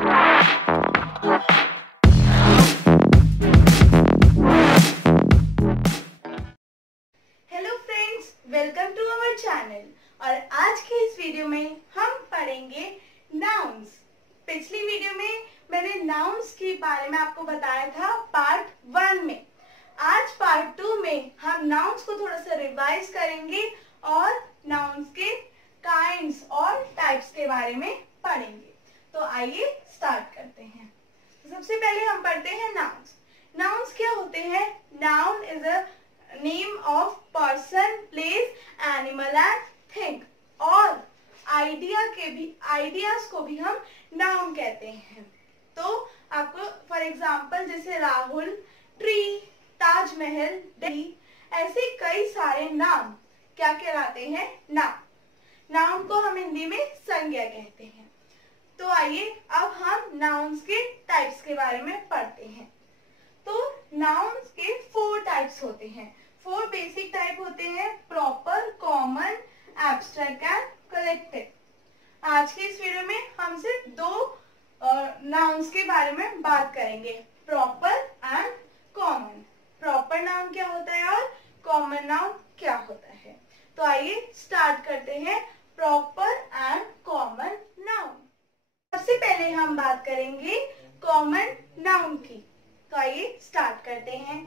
Hello friends, welcome to our channel. और आज के इस वीडियो में हम पढ़ेंगे नाउन्स। पिछली वीडियो में मैंने नाउन्स के बारे में आपको बताया था पार्ट 1 में। आज पार्ट 2 में हम नाउन्स को थोड़ा सा रिवाइज करेंगे और नाउन्स के काइंड्स और टाइप्स के बारे में पढ़ेंगे। तो आइए स्टार्ट करते हैं। सबसे पहले हम पढ़ते हैं नाउन्स। नाउन्स क्या होते हैं? Noun is a name of person, place, animal and thing. और आइडियाज को भी हम नाउन कहते हैं। तो आपको फॉर एग्जांपल जैसे राहुल, ट्री, ताजमहल, दिल्ली, ऐसे कई सारे नाम क्या कहलाते हैं? नाउन। नाउन को हम हिंदी में संज्ञा कहते हैं। तो आइए अब हम नाउन्स के टाइप्स के बारे में पढ़ते हैं। तो नाउन्स के 4 टाइप्स होते हैं। 4 बेसिक टाइप होते हैं: proper, common, abstract and collective. आज के इस वीडियो में हम सिर्फ 2 नाउन्स के बारे में बात करेंगे, proper and common. Proper noun क्या होता है और कॉमन नाउन क्या होता है। तो आइए स्टार्ट करते हैं प्रॉपर एंड कॉमन नाउन। सबसे पहले हम बात करेंगे कॉमन नाउन की। तो आइए स्टार्ट करते हैं।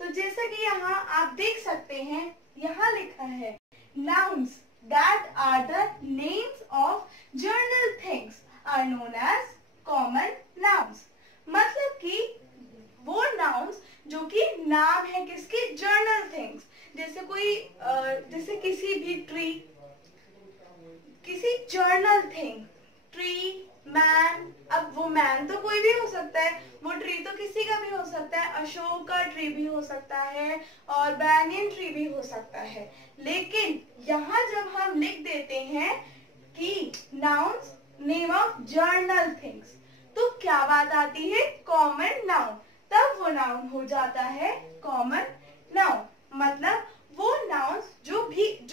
तो जैसा कि यहाँ आप देख सकते हैं, यहाँ लिखा है nouns that are the names of general things are known as common nouns। मतलब कि वो nouns जो कि नाम है किसके? general things। जैसे कोई जैसे किसी भी ट्री, किसी जर्नल थिंग, ट्री, मैन। अब वो मैन तो कोई भी हो सकता है, वो ट्री तो किसी का भी हो सकता है, अशोक का ट्री भी हो सकता है और बैनियन ट्री भी हो सकता है। लेकिन यहाँ जब हम लिख देते हैं कि nouns name of journal things, तो क्या बात आती है? Common noun. तब वो नाउन हो जाता है कॉमन नाउन। मतलब वो नाउन्स जो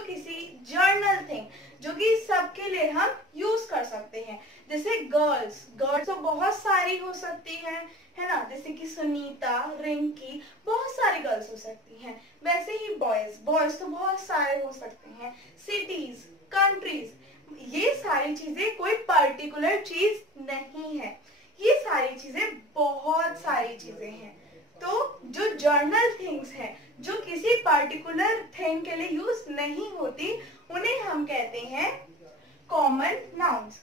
किसी जर्नल थिंग, जो कि सबके लिए हम यूज कर सकते हैं। जैसे गर्ल्स तो बहुत सारी हो सकती है ना? जैसे कि सुनीता, रिंकी, बहुत सारी गर्ल्स हो सकती हैं। वैसे ही बॉयज तो बहुत सारे हो सकते हैं। सिटीज, कंट्रीज, ये सारी चीजें कोई पर्टिकुलर चीज नहीं है। ये सारी चीजें बहुत सारी चीजें हैं। तो जो जर्नल थिंग्स हैं, जो किसी पर्टिकुलर थिंग के लिए यूज नहीं होती, उन्हें हम कहते हैं कॉमन नाउन्स।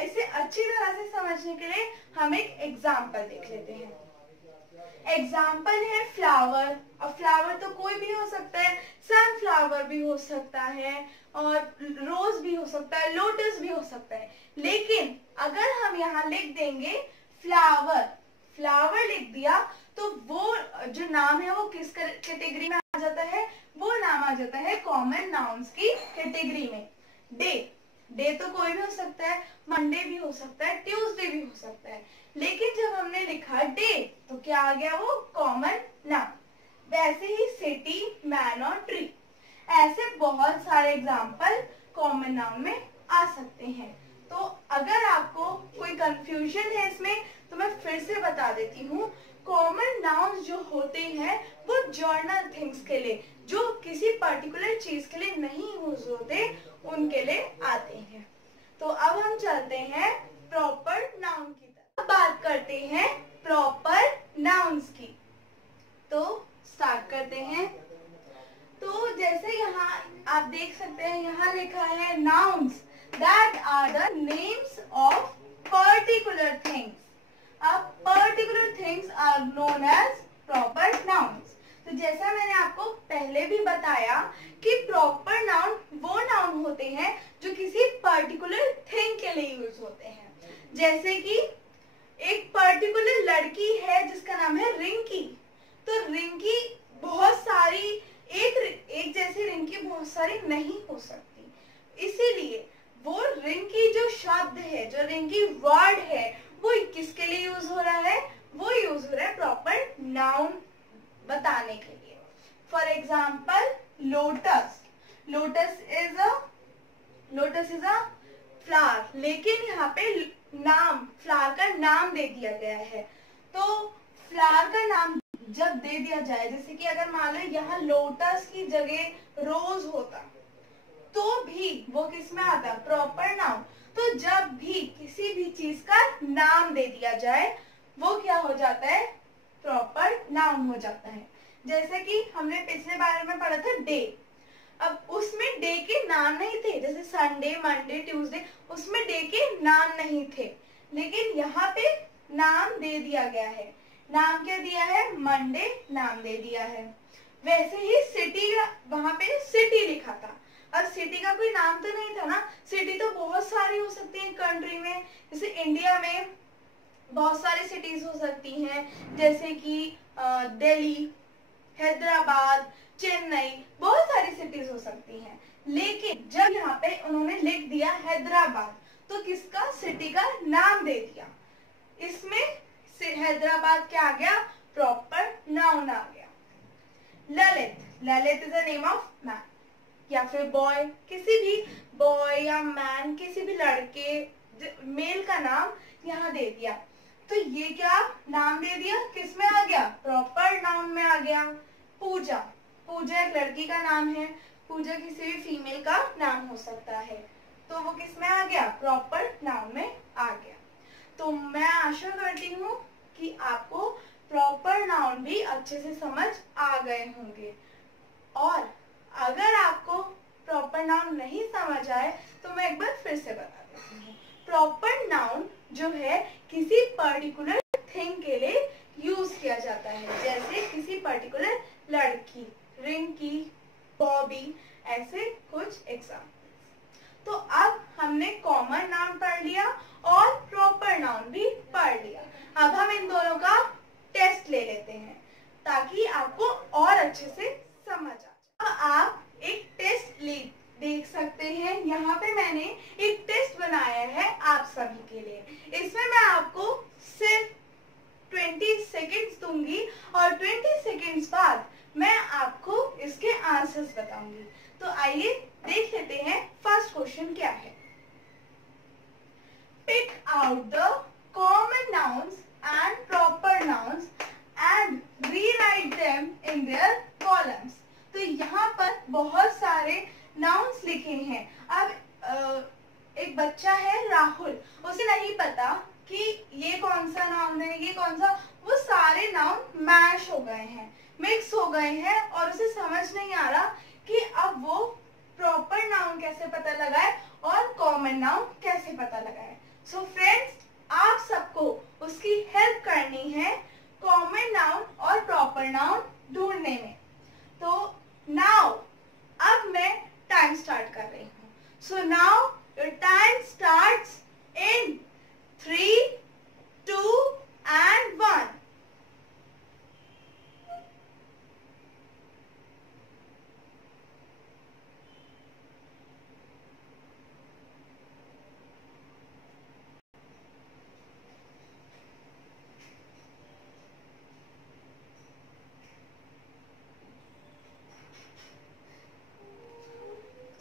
इसे अच्छी तरह से समझने के लिए हम एक एग्जाम्पल देख लेते हैं। एग्जाम्पल है फ्लावर। अब फ्लावर तो कोई भी हो सकता है, सनफ्लावर भी हो सकता है और रोज भी हो सकता है, लोटस भी हो सकता है। लेकिन अगर हम यहाँ लिख देंगे फ्लावर लिख दिया, तो वो जो नाम है वो किस कैटेगरी में आ जाता है? वो नाम आ जाता है कॉमन नाउन्स की कैटेगरी में। डे तो कोई भी हो सकता है, मंडे भी हो सकता है, ट्यूसडे भी हो सकता है। लेकिन जब हमने लिखा डे, तो क्या आ गया? वो कॉमन नाउन। वैसे ही सिटी, मैन और ट्री, ऐसे बहुत सारे एग्जाम्पल कॉमन नाउन में आ सकते हैं। तो अगर आपको कोई कंफ्यूजन है इसमें, तो मैं फिर से बता देती हूँ। कॉमन नाउन्स जो होते हैं वो जर्नल थिंग्स के लिए, जो किसी पर्टिकुलर चीज के लिए नहीं यूज होते, उनके लिए आते हैं। तो अब हम चलते हैं प्रॉपर नाउन की तरफ। अब बात करते हैं प्रॉपर नाउन्स की। तो स्टार्ट करते हैं। तो जैसे यहाँ आप देख सकते हैं, यहाँ लिखा है nouns that are the names of particular things. अब particular things are known as proper nouns. तो जैसा मैंने आपको पहले भी बताया कि प्रॉपर नाउन वो नाउन होते हैं जो किसी पर्टिकुलर थिंग के लिए यूज होते हैं। जैसे कि एक पर्टिकुलर लड़की है जिसका नाम है रिंकी। तो रिंकी बहुत सारी, एक जैसी रिंकी बहुत सारी नहीं हो सकती। इसीलिए वो रिंकी जो शब्द है, जो रिंकी वर्ड है, वो किसके लिए यूज हो रहा है? वो यूज हो रहा है प्रॉपर नाउन बताने के लिए। For example lotus. Lotus is a flower, लेकिन यहाँ पे नाम, फ्लावर का नाम दे दिया गया है। तो फ्लावर का नाम जब दे दिया जाए, जैसे कि अगर मान लो यहाँ लोटस की जगह रोज होता, तो भी वो किस में आता? Proper noun. तो जब भी किसी भी चीज का नाम दे दिया जाए वो क्या हो जाता है? प्रॉपर नाउन हो जाता है। जैसे कि हमने पिछले बार में पढ़ा था डे, अब उसमें डे के नाम नहीं थे, जैसे संडे, मंडे, ट्यूसडे, उसमें डे के नाम नहीं थे, लेकिन यहाँ पे नाम दे दिया गया है। नाम क्या दिया है? मंडे नाम दे दिया है। वैसे ही सिटी, वहां पे सिटी लिखा था। अब सिटी का कोई नाम तो नहीं था ना, सिटी तो बहुत सारी हो सकती है कंट्री में, जैसे इंडिया में बहुत सारी सिटीज हो सकती हैं, जैसे कि दिल्ली, हैदराबाद, चेन्नई, बहुत सारी सिटीज हो सकती हैं। लेकिन जब यहाँ पे उन्होंने लिख दिया हैदराबाद, तो किसका? सिटी का नाम दे दिया। इसमें हैदराबाद क्या आ गया? प्रॉपर नाउन आ गया। Lalit, Lalit is a name of man या फिर बॉय, किसी भी बॉय या मैन, किसी भी लड़के, मेल का नाम यहाँ दे दिया। तो ये क्या नाम दे दिया? किस में आ गया? प्रॉपर नाउन में आ गया। पूजा, पूजा एक लड़की का नाम है, पूजा किसी भी फीमेल का नाम हो सकता है, तो वो किस में आ गया? प्रॉपर नाउन में आ गया। तो मैं आशा करती हूँ कि आपको प्रॉपर नाउन भी अच्छे से समझ आ गए होंगे। और अगर आपको प्रॉपर नाउन नहीं समझ आए तो मैं एक बार फिर से बता देती हूँ। प्रॉपर नाउन जो है किसी पर्टिकुलर थिंग के लिए यूज किया जाता है, जैसे किसी पर्टिकुलर लड़की, रिंकी, बॉबी, ऐसे कुछ एग्जाम्पल्स। तो अब हमने कॉमन नाउन पढ़ लिया और प्रॉपर नाउन भी पढ़ लिया। अब हम इन दोनों का टेस्ट ले लेते हैं ताकि आपको और अच्छे से समझ आ जाए। आप एक टेस्ट देख सकते हैं, यहाँ पे मैंने एक टेस्ट बनाया है आप सभी के लिए। इसमें मैं आपको सिर्फ 20 सेकेंड्स दूंगी और 20 सेकेंड्स बाद मैं आपको इसके आंसर्स बताऊंगी। तो आइए देख लेते हैं फर्स्ट क्वेश्चन क्या है। Pick out the common nouns and proper nouns and rewrite them in their columns. तो यहाँ पर बहुत सारे नाउन्स लिखे हैं। अब एक बच्चा है राहुल, उसे नहीं पता कि ये कौन सा नाउन है, ये कौन सा, वो सारे नाउन मैश हो गए हैं, मिक्स हो गए हैं और उसे समझ नहीं आ रहा कि अब वो प्रॉपर नाउन कैसे पता लगाए और कॉमन नाउन कैसे पता लगाए। सो फ्रेंड्स, आप सबको उसकी हेल्प करनी है कॉमन नाउन और प्रॉपर नाउन ढूंढने में। तो नाउ अब मैं टाइम स्टार्ट कर रही हूँ। So now your time starts in 3, 2 and 1.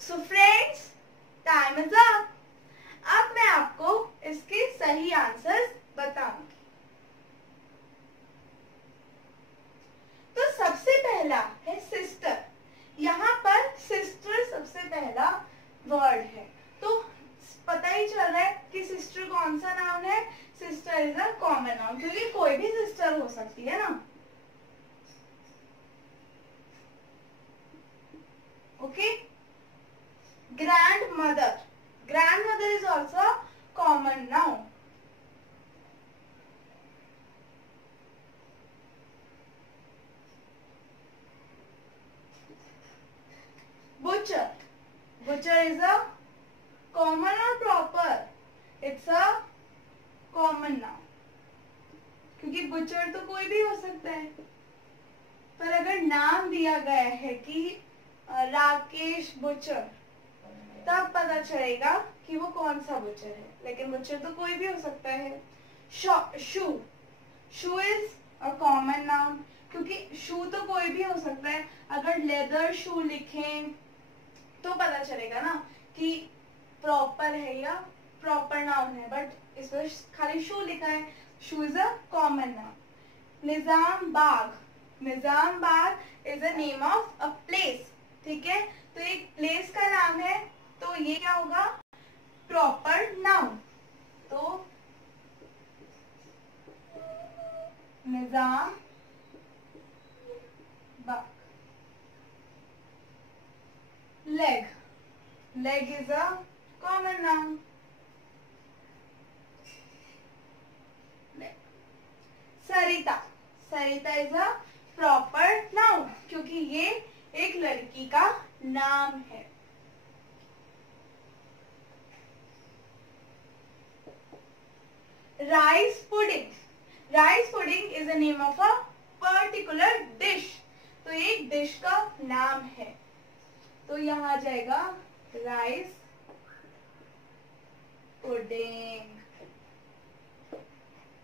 So friends, time is up. अब मैं आपको इसके सही आंसर्स बताऊंगी। तो सबसे पहला है सिस्टर। यहाँ पर सिस्टर सबसे पहला वर्ड है, तो पता ही चल रहा है कि सिस्टर कौन सा नाउन है। Sister is a common noun, क्योंकि कोई भी सिस्टर हो सकती है ना। Okay. Grandmother, grandmother is also a common noun. Butcher, butcher is a common or proper? It's a common noun, क्योंकि butcher तो कोई भी हो सकता है, पर अगर नाम दिया गया है कि राकेश बुचर, तब पता चलेगा कि वो कौन सा बुचर है, लेकिन बुचर तो कोई भी हो सकता है। शू, शू इज अ कॉमन नाउन, क्योंकि शू तो कोई भी हो सकता है। अगर लेदर शू लिखें तो पता चलेगा ना कि प्रॉपर है या प्रॉपर नाउन है, बट इसमें खाली शू लिखा है. Shoe is a common noun. Nizam Bagh, Nizam Bagh is a name of a place. ठीक है, तो एक प्लेस का नाम है, तो ये क्या होगा? Proper noun. तो Nizam Bagh. Leg, leg is a common noun. Sarita, Sarita is a proper noun क्योंकि ये एक लड़की का नाम है. Rice pudding, rice pudding is the name of a particular dish. तो एक डिश का नाम है, तो यहाँ आ जाएगा राइस पुडिंग.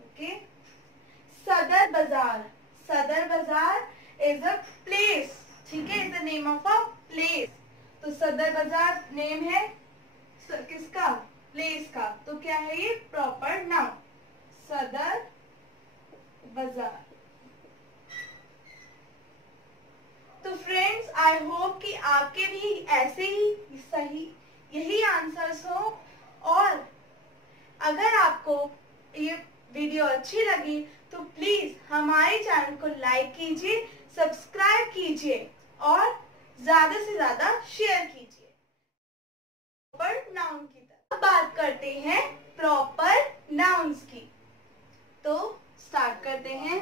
ओके. सदर बाजार, सदर बाजार इज अ प्लेस. ठीक है, is the name of a place. तो सदर बाजार नेम है किसका? प्लेस का. तो क्या है ये? Proper noun. सदर बाजार. तो फ्रेंड्स, आई होप कि आपके भी ऐसे ही सही यही आंसर्स हो. और अगर आपको ये वीडियो अच्छी लगी तो प्लीज हमारे चैनल को लाइक कीजिए, सब्सक्राइब कीजिए और ज्यादा से ज्यादा शेयर कीजिए. प्रॉपर नाउन की तरफ बात करते हैं, प्रॉपर नाउन्स की. तो स्टार्ट करते हैं.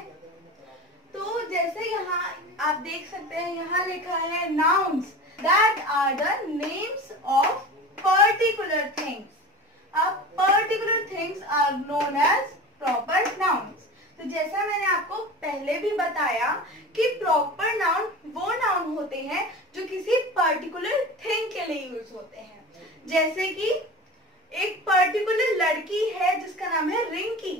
तो जैसे यहाँ आप देख सकते हैं, यहाँ लिखा है nouns that are the names of particular things. अब particular things are known as proper nouns. तो जैसा मैंने आपको पहले भी बताया कि प्रॉपर नाउन वो नाउन होते हैं जो किसी पर्टिकुलर थिंग के लिए यूज होते हैं. जैसे कि एक पर्टिकुलर लड़की है जिसका नाम है रिंकी.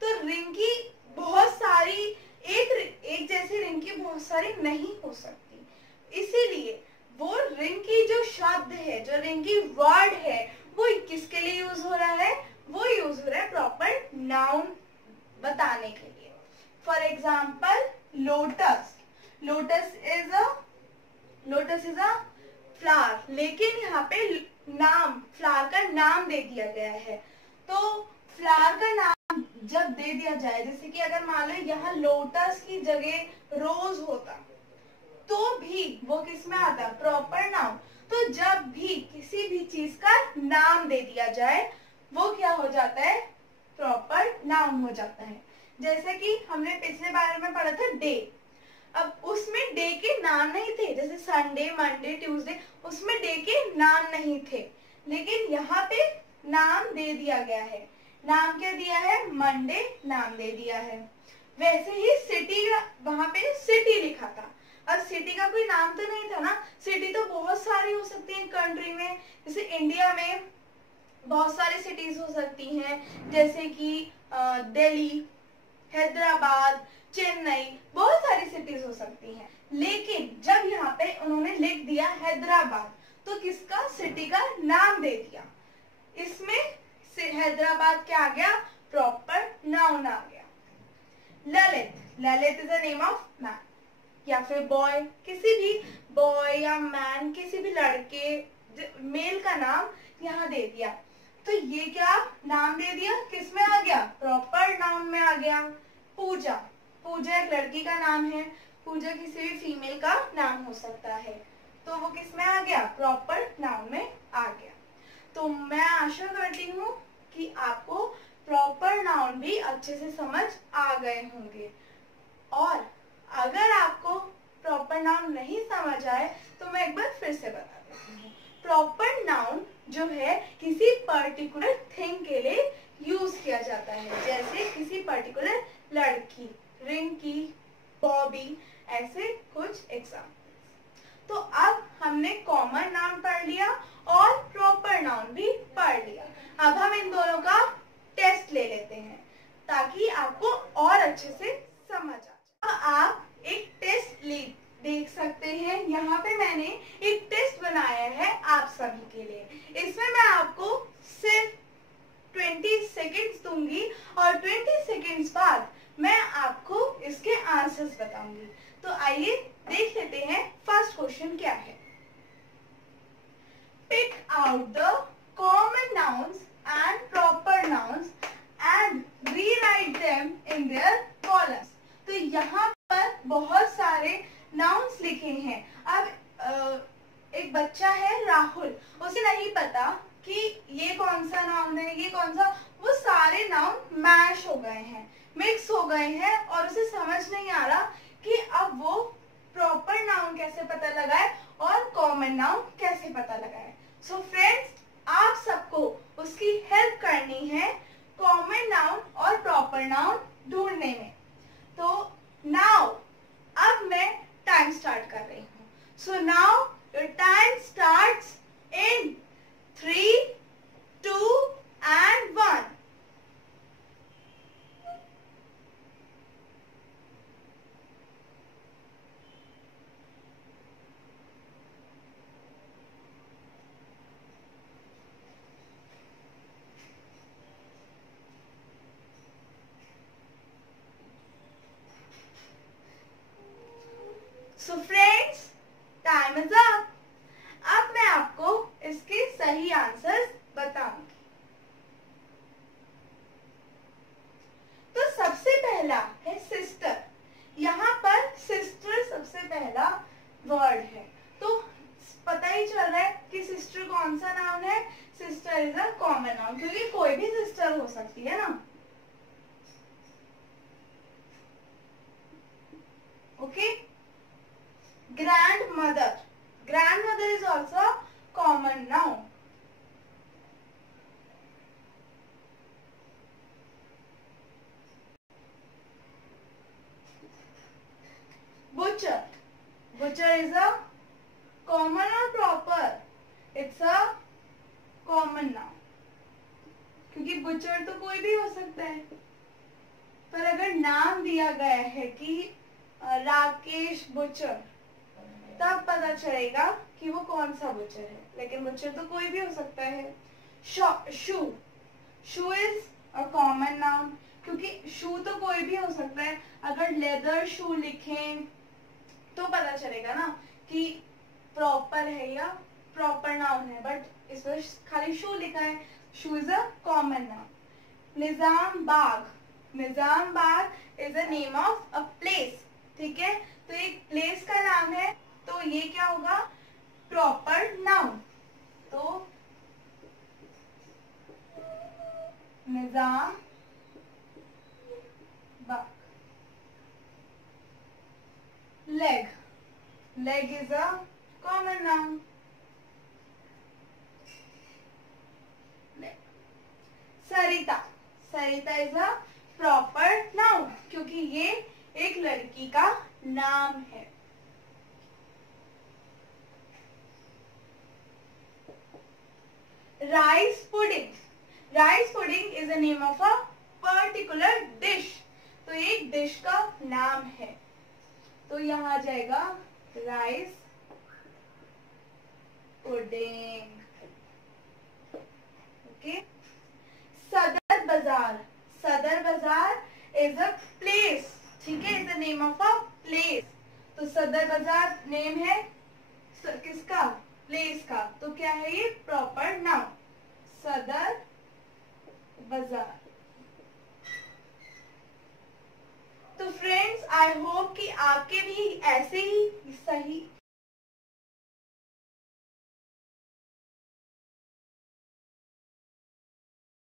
तो रिंकी बहुत सारी एक जैसी रिंकी बहुत सारी नहीं हो सकती, इसीलिए वो रिंकी जो शब्द है, जो रिंकी वर्ड है, वो किसके लिए यूज हो रहा है? वो यूज हो रहा है प्रॉपर नाउन बताने के लिए. For example lotus, lotus is a flower. लेकिन यहाँ पे नाम, फ्लावर का नाम दे दिया गया है. तो फ्लावर का नाम जब दे दिया जाए, जैसे कि अगर मान लो यहाँ लोटस की जगह रोज होता, तो भी वो किस में आता? Proper noun. तो जब भी किसी भी चीज का नाम दे दिया जाए वो क्या हो जाता है? प्रॉपर नाउन हो जाता है. जैसे कि हमने पिछले बार में पढ़ा था डे. अब उसमें डे के नाम नहीं थे, जैसे संडे, मंडे, ट्यूसडे, उसमें डे के नाम नहीं थे. लेकिन यहाँ पे नाम दे दिया गया है. नाम क्या दिया है? मंडे नाम दे दिया है. वैसे ही सिटी, वहां पे सिटी लिखा था. अब सिटी का कोई नाम तो नहीं था ना. सिटी तो बहुत सारी हो सकती है कंट्री में. जैसे इंडिया में बहुत सारी सिटीज हो सकती हैं, जैसे कि दिल्ली, हैदराबाद, चेन्नई, बहुत सारी सिटीज हो सकती हैं. लेकिन जब यहाँ पे उन्होंने लिख दिया हैदराबाद, तो किसका? सिटी का नाम दे दिया. इसमें हैदराबाद क्या आ गया? प्रॉपर नाउन आ गया. Lalit, Lalit is the name of man या फिर बॉय. किसी भी बॉय या मैन, किसी भी लड़के, मेल का नाम यहाँ दे दिया. तो ये क्या नाम दे दिया? किस में आ गया? प्रॉपर नाउन में आ गया. पूजा, पूजा एक लड़की का नाम है. पूजा किसी भी फीमेल का नाम हो सकता है, तो वो किस में आ गया? प्रॉपर नाउन में आ गया. तो मैं आशा करती हूँ कि आपको प्रॉपर नाउन भी अच्छे से समझ आ गए होंगे. और अगर आपको प्रॉपर नाउन नहीं समझ आए तो मैं एक बार फिर से बता देती हूँ. प्रॉपर नाउन जो है किसी पर्टिकुलर थिंग के लिए यूज किया जाता है. जैसे किसी पर्टिकुलर लड़की, रिंकी, बॉबी, ऐसे कुछ एग्जाम्पल. तो अब हमने कॉमन नाउन पढ़ लिया और प्रॉपर नाउन भी पढ़ लिया. अब हम इन दोनों का टेस्ट ले लेते हैं ताकि आपको और अच्छे से समझ आ जाए. आप एक टेस्ट देख सकते हैं. यहाँ पे मैंने एक टेस्ट बनाया है आप सभी के लिए. इसमें मैं और 20 सेकेंड्स बाद मैं आपको इसके आंसर्स बताऊंगी। तो आइए देख लेते हैं फर्स्ट क्वेश्चन क्या है। Pick out the common nouns and proper nouns and rewrite them in their columns. तो यहाँ पर बहुत सारे नाउन्स लिखे हैं। अब एक बच्चा है राहुल, उसे नहीं पता कि ये कौन सा नाउन है, ये कौन सा, वो सारे नाउन मैश हो गए हैं, मिक्स हो गए हैं और उसे समझ नहीं आ रहा कि अब वो प्रॉपर नाउन कैसे पता लगाए और कॉमन नाउन कैसे पता लगाए। सो फ्रेंड्स, आप सबको उसकी हेल्प करनी है कॉमन नाउन और प्रॉपर नाउन ढूंढने में। तो नाउ अब मैं टाइम स्टार्ट कर रही हूँ। So now your time starts in 3, 2 and 1. So friends, time is up. अब मैं आपको इसके सही आंसर्स बताऊंगी। तो सबसे पहला है सिस्टर। यहाँ पर सिस्टर सबसे पहला वर्ड है, तो पता ही चल रहा है कि सिस्टर कौन सा नाउन है। Sister is a common noun, क्योंकि कोई भी सिस्टर हो सकती है ना। Okay. Grandmother, grandmother is also a common noun. Butcher, butcher is a common or proper? It's a common noun, क्योंकि butcher तो कोई भी हो सकता है। पर अगर नाम दिया गया है कि राकेश बुचर, तब पता चलेगा कि वो कौन सा बुचर है, लेकिन बुचर तो कोई भी हो सकता है। शू, शू इज अ कॉमन नाउन, क्योंकि शू तो कोई भी हो सकता है। अगर लेदर शू लिखें तो पता चलेगा ना कि प्रॉपर है या प्रॉपर नाउन है, बट इसमें खाली शू लिखा है। Shoe is a common noun. Nizam Bagh, Nizam Bagh is a name of a place. ठीक है, तो एक प्लेस का नाम है, तो ये क्या होगा, प्रॉपर नाउन। तो Nizam Bagh. Leg, leg is a common noun. Sarita, Sarita is a proper noun, क्योंकि ये एक लड़की का नाम है। Rice pudding, rice pudding is a name of a particular dish, तो एक डिश का नाम है। तो यहाँ आ जाएगा राइस पुडिंग। ओके। सदर बाजार, सदर बाजार इज अ प्लेस। ठीक है, is the name of a place. तो सदर बाजार नेम है किसका, प्लेस का, तो क्या है ये, प्रॉपर नाउन, सदर बाजार। तो फ्रेंड्स, आई होप कि आपके भी ऐसे ही सही